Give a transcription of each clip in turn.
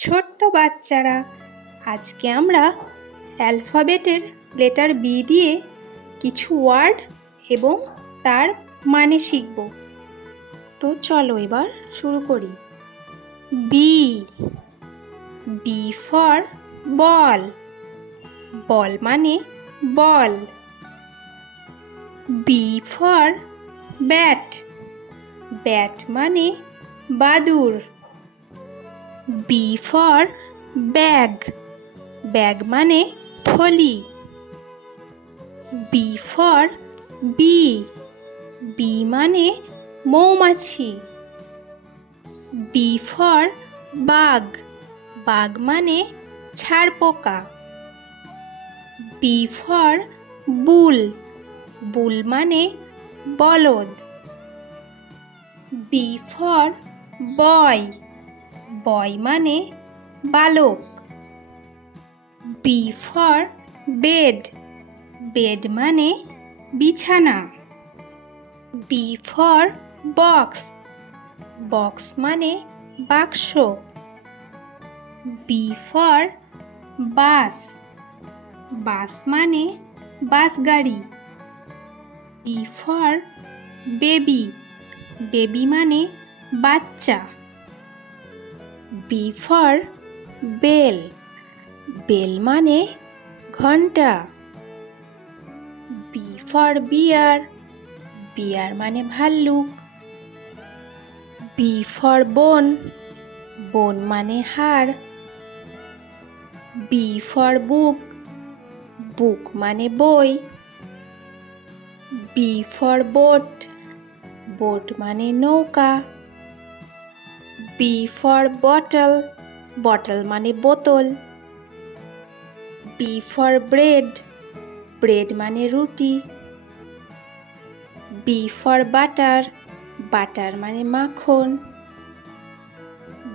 ছোট্ট বাচ্চারা, আজকে আমরা অ্যালফাবেটের লেটার বি দিয়ে কিছু ওয়ার্ড এবং তার মানে শিখব। তো চলো এবার শুরু করি। B, B for ball. Ball মানে বল। B for bat. ব্যাট মানে বাদুড়। B for bag. ব্যাগ মানে থলি। B for B. বি মানে মৌমাছি। বি ফর বাঘ। বাঘ মানে ছারপোকা। বি ফর বুল। বুল মানে বলদ। B for boy. বয় মানে বালক। B for bed. বেড মানে বিছানা। B for box. বক্স মানে বাক্স। বি ফর বাস। বাস মানে বাস গাড়ি। B for baby. বেবি মানে বাচ্চা। B for bell. বেল মানে ঘন্টা। বি ফর বিয়ার। বিয়ার মানে ভাল্লুক। বি ফর বোন। বোন মানে হাড়। বি ফর বুক। বুক মানে বই। B for boat. বোট মানে নৌকা। B for bottle. বটল মানে বোতল। B for bread. ব্রেড মানে রুটি। B for butter. বাটার মানে মাখন।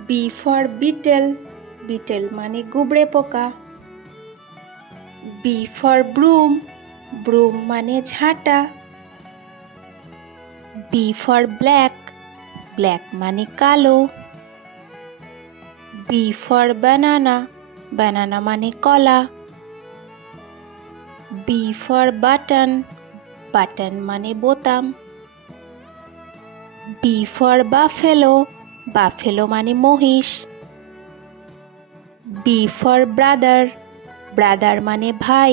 B for betel. বিটেল মানে গুবড়ে পোকা। B for ব্রুম। ব্রুম মানে ঝাঁটা। B for black. ব্ল্যাক মানে কালো। বি ফর বানানা। বানানা মানে কলা। B for button. বাটন মানে বোতাম। B for buffalo. বাফেলো মানে মহিষ। B for brother. ব্রাদার মানে ভাই।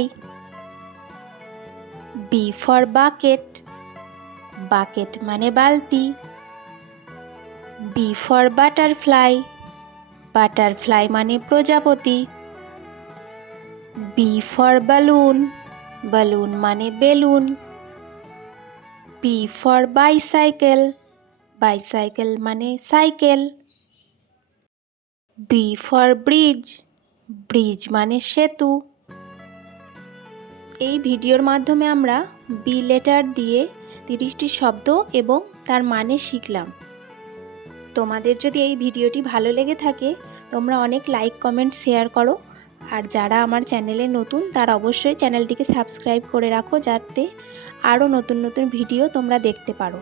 B for bucket. বাকেট মানে বালতি। B for butterfly. বাটারফ্লাই মানে প্রজাপতি। B for balloon. বালুন মানে বেলুন। B for bicycle. বাইসাইকেল মানে cycle. B for bridge. Bridge মানে সেতু। এই ভিডিওর মাধ্যমে আমরা বি লেটার দিয়ে 30টি শব্দ এবং তার মানে শিখলাম। তোমাদের যদি এই ভিডিওটি ভালো লেগে থাকে তোমরা অনেক লাইক কমেন্ট শেয়ার করো। আর যারা আমার চ্যানেলে নতুন তারা অবশ্যই চ্যানেলটিকে সাবস্ক্রাইব করে রাখো, যাতে আরও নতুন নতুন ভিডিও তোমরা দেখতে পারো।